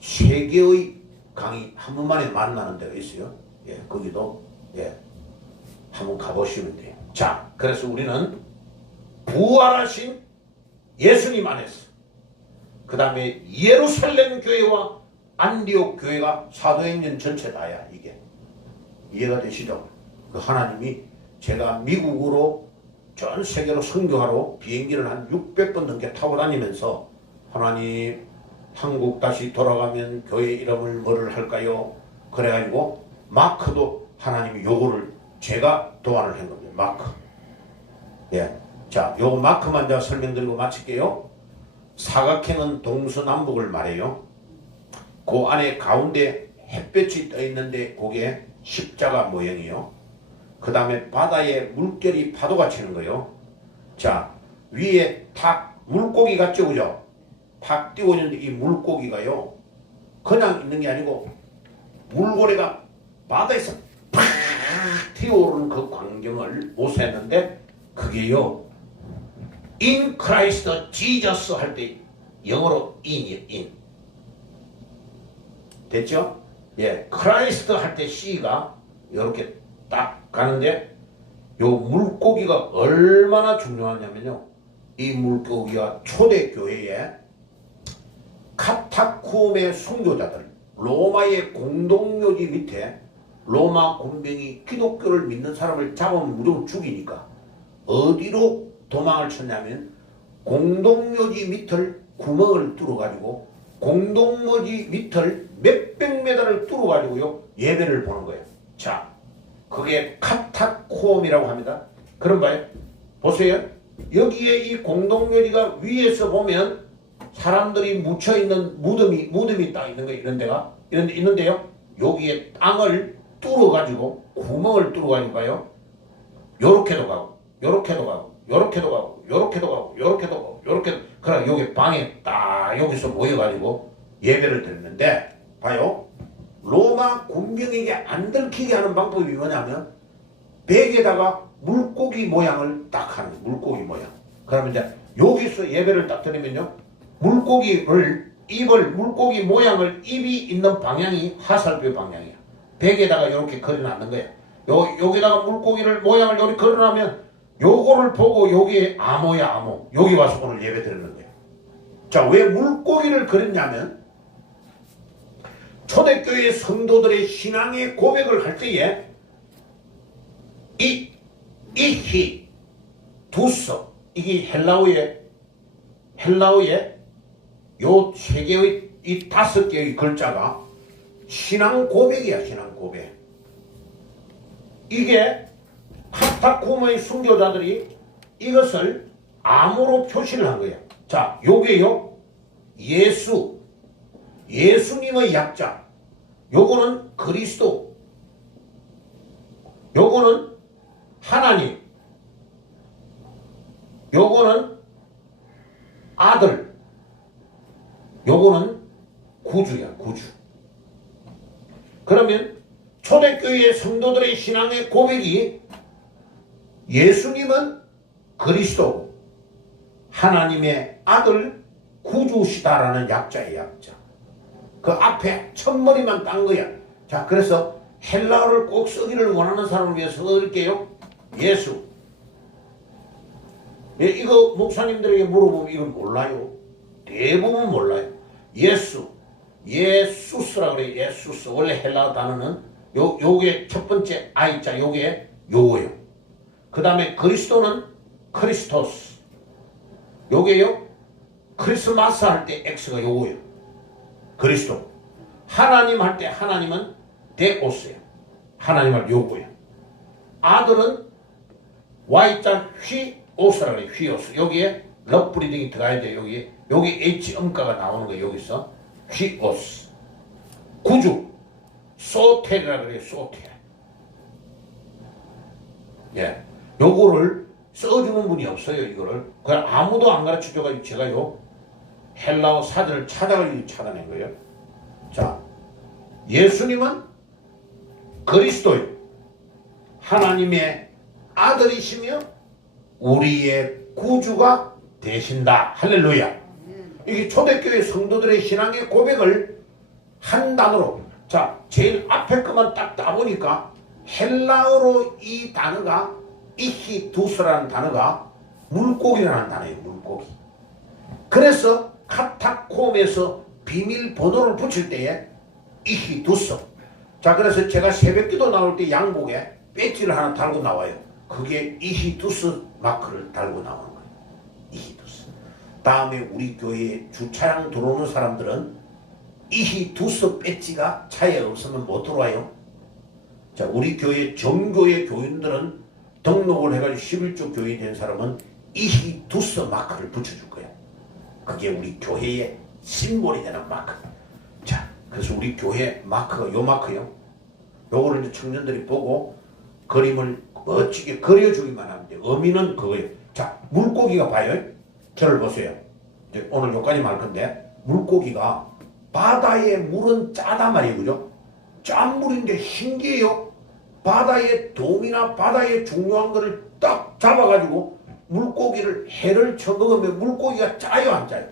세 개의 강이 한 번만에 만나는 데가 있어요. 예, 거기도 예, 한번 가보시면 돼요. 자, 그래서 우리는 부활하신 예수님 안에서 그 다음에 예루살렘 교회와 안디옥 교회가 사도행전 전체 다야. 이게 이해가 되시죠? 그 하나님이 제가 미국으로 전 세계로 선교하러 비행기를 한 600번 넘게 타고 다니면서 하나님 한국 다시 돌아가면 교회 이름을 뭐를 할까요? 그래가지고 마크도 하나님이 요거를 제가 도안을 한 겁니다. 마크. 예. 자, 요 마크만 제가 설명드리고 마칠게요. 사각형은 동서남북을 말해요. 그 안에 가운데 햇볕이 떠 있는데 그게 십자가 모형이요. 그 다음에 바다에 물결이 파도가 치는 거예요. 자, 위에 탁 물고기 같죠, 그죠? 탁 띄워 있는데 이 물고기가요 그냥 있는 게 아니고 물고래가 바다에서 팍 튀어오르는 그 광경을 모사했는데 그게요 In Christ Jesus 할 때 영어로 in이에요. in. 됐죠? 예, Christ 할 때 C가 이렇게 딱 가는데 요 물고기가 얼마나 중요하냐면요. 이 물고기가 초대교회에 카타콤의 순교자들 로마의 공동묘지 밑에 로마 군병이 기독교를 믿는 사람을 잡으면 무조건 죽이니까 어디로 도망을 쳤냐면 공동묘지 밑을 구멍을 뚫어가지고 공동묘지 밑을 몇백 메다를 뚫어가지고요 예배를 보는 거예요. 자, 그게 카타콤이라고 합니다. 그럼 봐요. 보세요. 여기에 이 공동묘지가 위에서 보면 사람들이 묻혀있는 무덤이 딱 있는 거예요. 이런 데가 있는데요. 여기에 땅을 뚫어가지고 구멍을 뚫어가지고 봐요. 요렇게도 가고 요렇게도 가고 요렇게도 가고 요렇게도 가고 요렇게도 가고 요렇게도 그럼 여기 방에 딱 여기서 모여가지고 예배를 드리는데 봐요. 로마 군병에게 안 들키게 하는 방법이 뭐냐면 벽에다가 물고기 모양을 딱 하는 거예요. 물고기 모양. 그러면 이제 여기서 예배를 딱 드리면요 물고기 모양을 입이 있는 방향이 화살표 방향이야. 벽에다가 이렇게 그려놨는 거예요. 여기다가 물고기를 모양을 이렇게 그려놓으면 요거를 보고 여기에 암호야 암호. 여기 와서 오늘 예배 드리는 거예요. 자, 왜 물고기를 그렸냐면 초대교회 성도들의 신앙의 고백을 할 때에 이히 두서 이게 헬라어의 요 세 개의 이 다섯 개의 글자가 신앙 고백이야. 신앙 고백. 이게 카타콤의 순교자들이 이것을 암호로 표시를 한 거예요. 자, 요게요 예수님의 약자. 요거는 그리스도. 요거는 하나님. 요거는 아들. 요거는 구주야, 구주. 그러면 초대교회의 성도들의 신앙의 고백이 예수님은 그리스도, 하나님의 아들, 구주시다라는 약자의 약자. 그 앞에 첫머리만 딴 거야. 자, 그래서 헬라어를 꼭 쓰기를 원하는 사람을 위해서 써드릴게요. 예수. 예, 이거 목사님들에게 물어보면 이걸 몰라요. 대부분 몰라요. 예수스라 그래요. 예수스. 원래 헬라어 단어는 요게 첫 번째 아이자 요게 요거예요. 그 다음에 그리스도는 크리스토스. 요게요. 크리스마스 할 때 X가 요거예요. 그리스도. 하나님 할 때 하나님은 데오스예요. 하나님 할 요거예요. 아들은 Y자 휘오스라 그래요. 휘오스. 여기에 럽브리딩이 들어가야 돼요. 여기 H 음가가 나오는 거예요. 여기서 휘오스. 구주 소텔이라 그래요. 소텔. 예, 요거를 써주는 분이 없어요. 이거를 그냥 아무도 안 가르쳐줘가지고 제가요 헬라어 사전을 찾아가지고 찾아낸 거예요. 자, 예수님은 그리스도요, 하나님의 아들이시며 우리의 구주가 되신다. 할렐루야. 이게 초대교회 성도들의 신앙의 고백을 한 단어로, 자, 제일 앞에 것만 딱 따보니까 헬라어로 이 단어가 이히두스라는 단어가 물고기라는 단어예요. 물고기. 그래서 카타콤에서 비밀번호를 붙일 때에 이히두스. 자, 그래서 제가 새벽기도 나올 때 양복에 배지를 하나 달고 나와요. 그게 이히두스 마크를 달고 나오는 거예요. 이히두스. 다음에 우리 교회에 주차장 들어오는 사람들은 이히두스 배지가 차에 없으면 못 들어와요. 자, 우리 교회 정교회 교인들은 등록을 해가지고 11조 교인 된 사람은 이히두스 마크를 붙여줄 거야. 그게 우리 교회의 심볼이 되는 마크. 자, 그래서 우리 교회 마크가 요 마크요. 요거를 이제 청년들이 보고 그림을 멋지게 그려주기만 하면 돼. 의미는 그거예요. 자, 물고기가 봐요. 저를 보세요. 이제 오늘 여기까지 말 건데, 물고기가 바다의 물은 짜다 말이에요. 그죠? 짠 물인데 신기해요. 바다의 동이나 바다의 중요한 거를 딱 잡아가지고 물고기를 해를 쳐먹으면 물고기가 짜요, 안 짜요?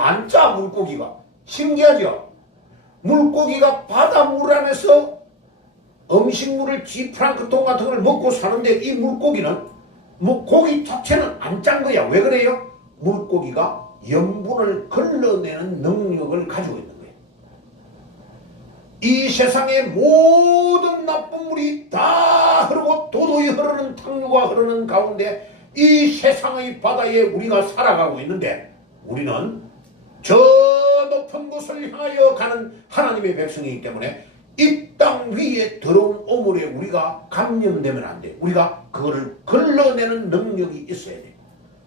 안 짜, 물고기가. 신기하죠? 물고기가 바닷물 안에서 음식물을 지프랑크톤 같은 걸 먹고 사는데 이 물고기는 고기 자체는 안 짠 거야. 왜 그래요? 물고기가 염분을 걸러내는 능력을 가지고 있는 거예요. 이 세상의 모든 나쁜 물이 다 흐르고 도도히 흐르는 탕류가 흐르는 가운데 이 세상의 바다에 우리가 살아가고 있는데, 우리는 저 높은 곳을 향하여 가는 하나님의 백성이기 때문에 이 땅 위에 더러운 오물에 우리가 감염되면 안 돼. 우리가 그거를 걸러내는 능력이 있어야 돼.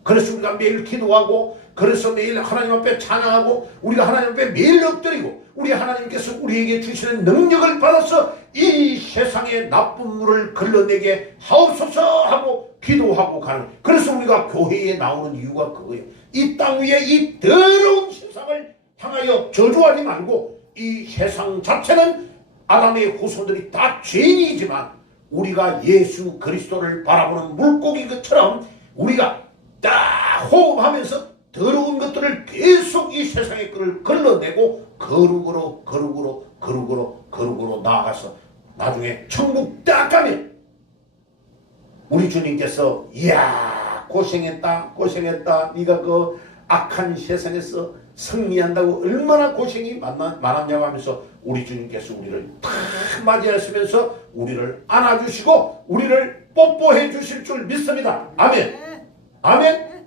그래서 우리가 매일 기도하고, 그래서 매일 하나님 앞에 찬양하고, 우리가 하나님 앞에 매일 엎드리고, 우리 하나님께서 우리에게 주시는 능력을 받아서 이 세상의 나쁜 물을 걸러내게 하옵소서 하고 기도하고 가는. 그래서 우리가 교회에 나오는 이유가 그거예요. 이 땅 위에 이 더러운 세상을 향하여 저주하지 말고, 이 세상 자체는 아담의 후손들이 다 죄인이지만 우리가 예수 그리스도를 바라보는 물고기 것처럼 우리가 딱 호흡하면서 더러운 것들을 계속 이 세상의 걸 걸러내고 거룩으로 나아가서 나중에 천국 딱 가면 우리 주님께서 이야 고생했다 고생했다 네가 그 악한 세상에서 승리한다고 얼마나 고생이 많았냐고 하면서 우리 주님께서 우리를 다 맞이하시면서 우리를 안아주시고 우리를 뽀뽀해 주실 줄 믿습니다. 아멘. 아멘.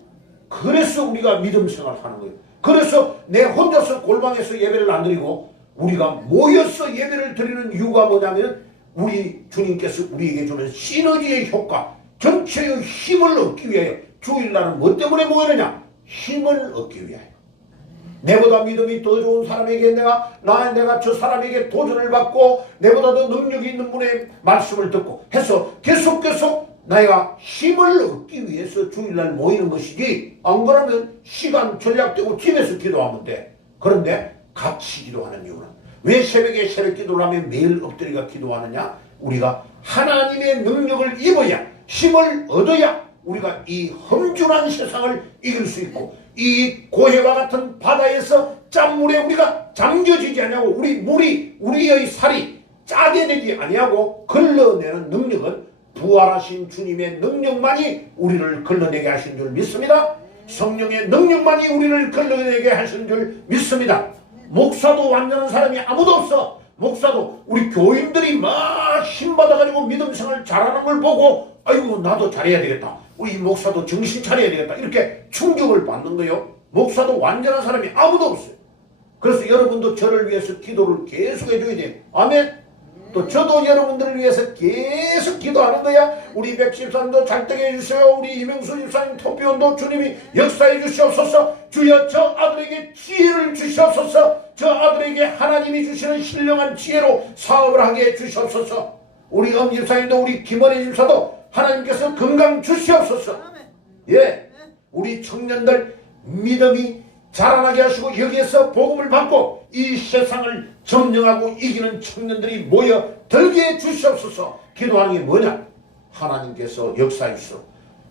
그래서 우리가 믿음 생활하는 거예요. 그래서 내 혼자서 골방에서 예배를 안 드리고 우리가 모여서 예배를 드리는 이유가 뭐냐면 우리 주님께서 우리에게 주는 시너지의 효과, 전체의 힘을 얻기 위하여 주일날은 뭐 때문에 모이느냐? 힘을 얻기 위하여. 내보다 믿음이 더 좋은 사람에게 내가 저 사람에게 도전을 받고 내보다 더 능력이 있는 분의 말씀을 듣고 해서 계속 내가 힘을 얻기 위해서 주일날 모이는 것이지 안 그러면 시간 전략되고 집에서 기도하면 돼. 그런데 같이 기도하는 이유는 왜 새벽에 새벽 기도를 하면 매일 엎드리가 기도하느냐? 우리가 하나님의 능력을 입어야 힘을 얻어야 우리가 이 험준한 세상을 이길 수 있고 이 고해와 같은 바다에서 짠물에 우리가 잠겨지지 아니하고 우리의 살이 짜게 되지 아니하고 걸러내는 능력은 부활하신 주님의 능력만이 우리를 걸러내게 하신 줄 믿습니다. 성령의 능력만이 우리를 걸러내게 하신 줄 믿습니다. 목사도 완전한 사람이 아무도 없어. 목사도 우리 교인들이 막 힘받아가지고 믿음생활 잘하는 걸 보고 아이고 나도 잘해야 되겠다. 우리 목사도 정신 차려야 되겠다. 이렇게 충격을 받는 거예요. 목사도 완전한 사람이 아무도 없어요. 그래서 여러분도 저를 위해서 기도를 계속 해줘야 돼요. 아멘. 또 저도 여러분들을 위해서 계속 기도하는 거야. 우리 백집사님도 잘되게 해주세요. 우리 이명수 집사님 토피원도 주님이 역사해 주시옵소서. 주여 저 아들에게 지혜를 주시옵소서. 저 아들에게 하나님이 주시는 신령한 지혜로 사업을 하게 해 주시옵소서. 우리 엄집사님도 우리 김원희 집사도 하나님께서 건강 주시옵소서. 예, 우리 청년들 믿음이 자라나게 하시고 여기에서 복음을 받고 이 세상을 점령하고 이기는 청년들이 모여 들게 해 주시옵소서. 기도하는 게 뭐냐? 하나님께서 역사해 주시오.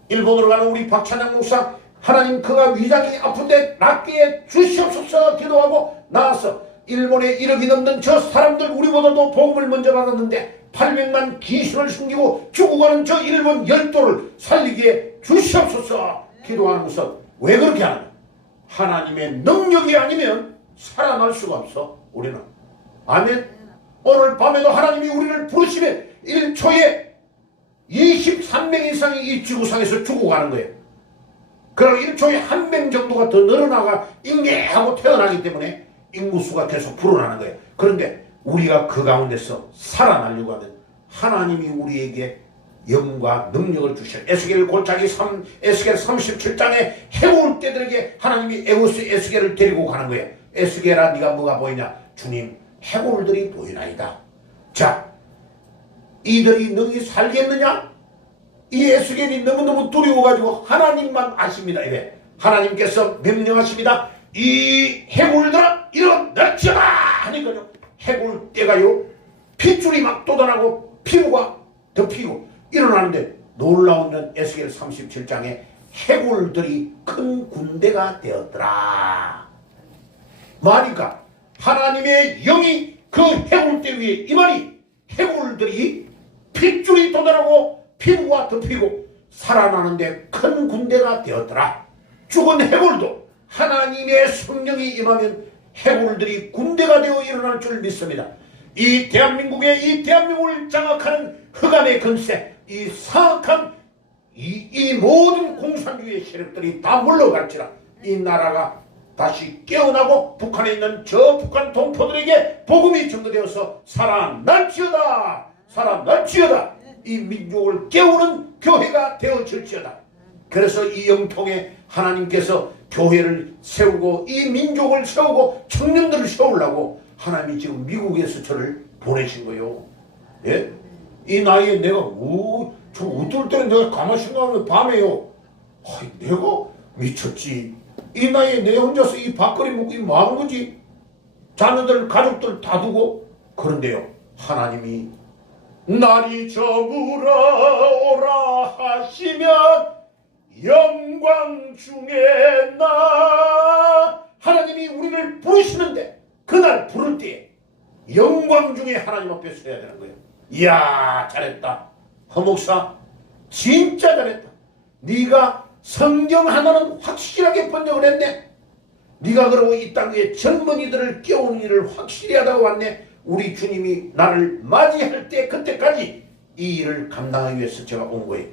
일본으로 가는 우리 박찬양 목사 하나님 그가 위장이 아픈데 낫게 해 주시옵소서. 기도하고 나와서 일본에 1억이 넘는 저 사람들 우리보다도 복음을 먼저 받았는데 800만 귀신을 숨기고 죽어가는 저 일본 열도를 살리게 해 주시옵소서. 기도하는 것은 왜 그렇게 하느냐? 하나님의 능력이 아니면 살아날 수가 없어. 우리는. 아멘. 오늘 밤에도 하나님이 우리를 부르시면 1초에 23명 이상이 이 지구상에서 죽어가는 거예요. 그럼 1초에 1명 정도가 더 늘어나가 인계하고 태어나기 때문에 인구수가 계속 불어나는 거예요. 그런데 우리가 그 가운데서 살아나려고 하면 하나님이 우리에게 영과 능력을 주셔. 에스겔 골짜기 에스겔 37장에 해올 때들에게 하나님이 에스겔을 데리고 가는 거예요. 에스겔아 네가 뭐가 보이냐? 주님 해골들이 보이나이다. 자, 이들이 너희 살겠느냐? 이 에스겔이 너무너무 두려워가지고 하나님만 아십니다. 이래 하나님께서 명령하십니다. 이 해골들아 일어날지어다 하니까요 해골 떼가요 핏줄이 막 돋아나고 피부가 덮이고 일어나는데 놀라운 에스겔 37장에 해골들이 큰 군대가 되었더라. 뭐하니까 하나님의 영이 그 해골대 위에 임하니 해골들이 핏줄이 돋아나고 피부가 덮이고 살아나는데 큰 군대가 되었더라. 죽은 해골도 하나님의 성령이 임하면 해골들이 군대가 되어 일어날 줄 믿습니다. 이 대한민국을 장악하는 흑암의 근세, 이 사악한 이 모든 공산주의 세력들이 다 물러갈지라 이 나라가 다시 깨어나고 북한에 있는 저 북한 동포들에게 복음이 전도되어서 살아날지어다. 살아날지어다. 이 민족을 깨우는 교회가 되어질지어다. 그래서 이 영통에 하나님께서 교회를 세우고 이 민족을 세우고 청년들을 세우려고 하나님이 지금 미국에서 저를 보내신 거예요. 예? 이 나이에 내가 저 어떨 때는 내가 가만히 생각하면 밤에요. 내가 미쳤지. 이 나이에 내 혼자서 이 밥거리 먹고 뭐 하는 거지? 자녀들 가족들 다 두고. 그런데요 하나님이 날이 저물어 오라 하시면 영광 중에 나 하나님이 우리를 부르시는데 그날 부를 때에 영광 중에 하나님 앞에 서야 되는 거예요. 이야 잘했다. 허목사 진짜 잘했다. 네가 성경 하나는 확실하게 번역을 했네. 네가 그러고 이 땅에 젊은이들을 깨우는 일을 확실히 하다가 왔네. 우리 주님이 나를 맞이할 때 그때까지 이 일을 감당하기 위해서 제가 온 거예요.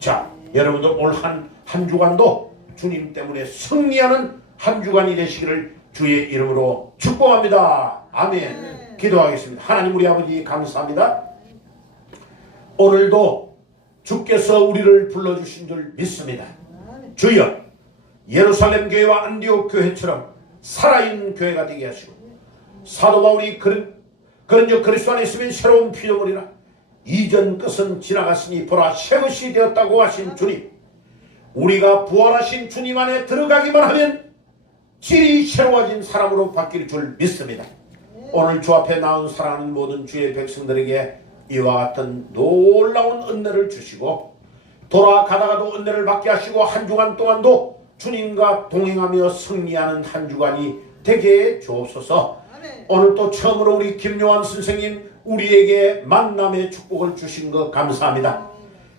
자, 여러분들 올 한 주간도 주님 때문에 승리하는 한 주간이 되시기를 주의 이름으로 축복합니다. 아멘. 기도하겠습니다. 하나님 우리 아버지 감사합니다. 오늘도 주께서 우리를 불러주신 줄 믿습니다. 주여, 예루살렘 교회와 안디옥 교회처럼 살아있는 교회가 되게 하시고 사도 바울이 그런즉 그리스도 안에 있으면 새로운 피조물이라 이전 것은 지나갔으니 보라 새 것이 되었다고 하신 주님, 우리가 부활하신 주님 안에 들어가기만 하면 질이 새로워진 사람으로 바뀔 줄 믿습니다. 오늘 주 앞에 나온 사랑하는 모든 주의 백성들에게 이와 같은 놀라운 은혜를 주시고 돌아가다가도 은혜를 받게 하시고 한 주간 동안도 주님과 동행하며 승리하는 한 주간이 되게 주옵소서. 오늘 또 처음으로 우리 김요한 선생님 우리에게 만남의 축복을 주신 것 감사합니다.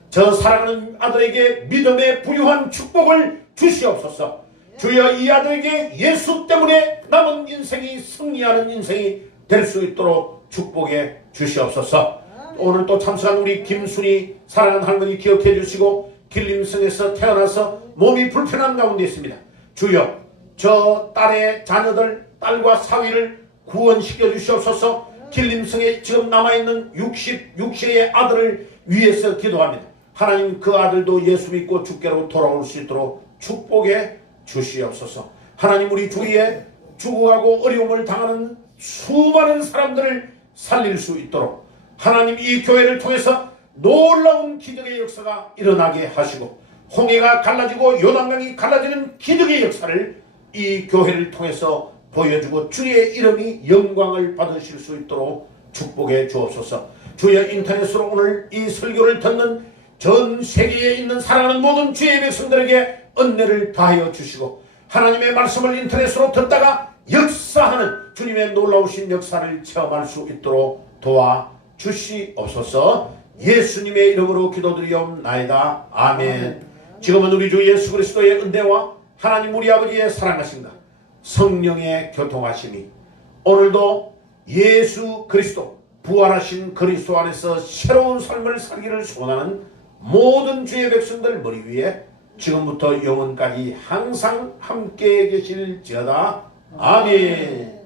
저 사랑하는 아들에게 믿음의 부유한 축복을 주시옵소서. 주여, 이 아들에게 예수 때문에 남은 인생이 승리하는 인생이 될 수 있도록 축복해 주시옵소서. 오늘 또 참석한 우리 김순이 사랑하는 할머니 기억해 주시고 길림성에서 태어나서 몸이 불편한 가운데 있습니다. 주여, 저 딸의 자녀들, 딸과 사위를 구원시켜 주시옵소서. 길림성에 지금 남아있는 66세의 아들을 위해서 기도합니다. 하나님, 그 아들도 예수 믿고 주께로 돌아올 수 있도록 축복해 주시옵소서. 하나님, 우리 주위에 죽어가고 어려움을 당하는 수많은 사람들을 살릴 수 있도록 하나님, 이 교회를 통해서 놀라운 기적의 역사가 일어나게 하시고 홍해가 갈라지고 요단강이 갈라지는 기적의 역사를 이 교회를 통해서 보여주고 주의 이름이 영광을 받으실 수 있도록 축복해 주옵소서. 주여, 인터넷으로 오늘 이 설교를 듣는 전 세계에 있는 사랑하는 모든 주의 백성들에게 은혜를 다하여 주시고 하나님의 말씀을 인터넷으로 듣다가 역사하는 주님의 놀라우신 역사를 체험할 수 있도록 도와주시옵소서. 예수님의 이름으로 기도드리옵나이다. 아멘. 지금은 우리 주 예수 그리스도의 은혜와 하나님 우리 아버지의 사랑하심과 성령의 교통하심이 오늘도 예수 그리스도 부활하신 그리스도 안에서 새로운 삶을 살기를 소원하는 모든 주의 백성들 머리 위에 지금부터 영원까지 항상 함께 계실지어다. 아멘.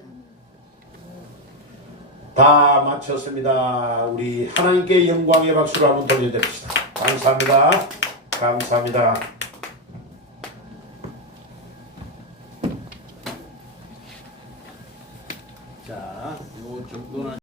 다 마쳤습니다. 우리 하나님께 영광의 박수를 한번 돌려드립시다. 감사합니다. 감사합니다. 자, 요 정도는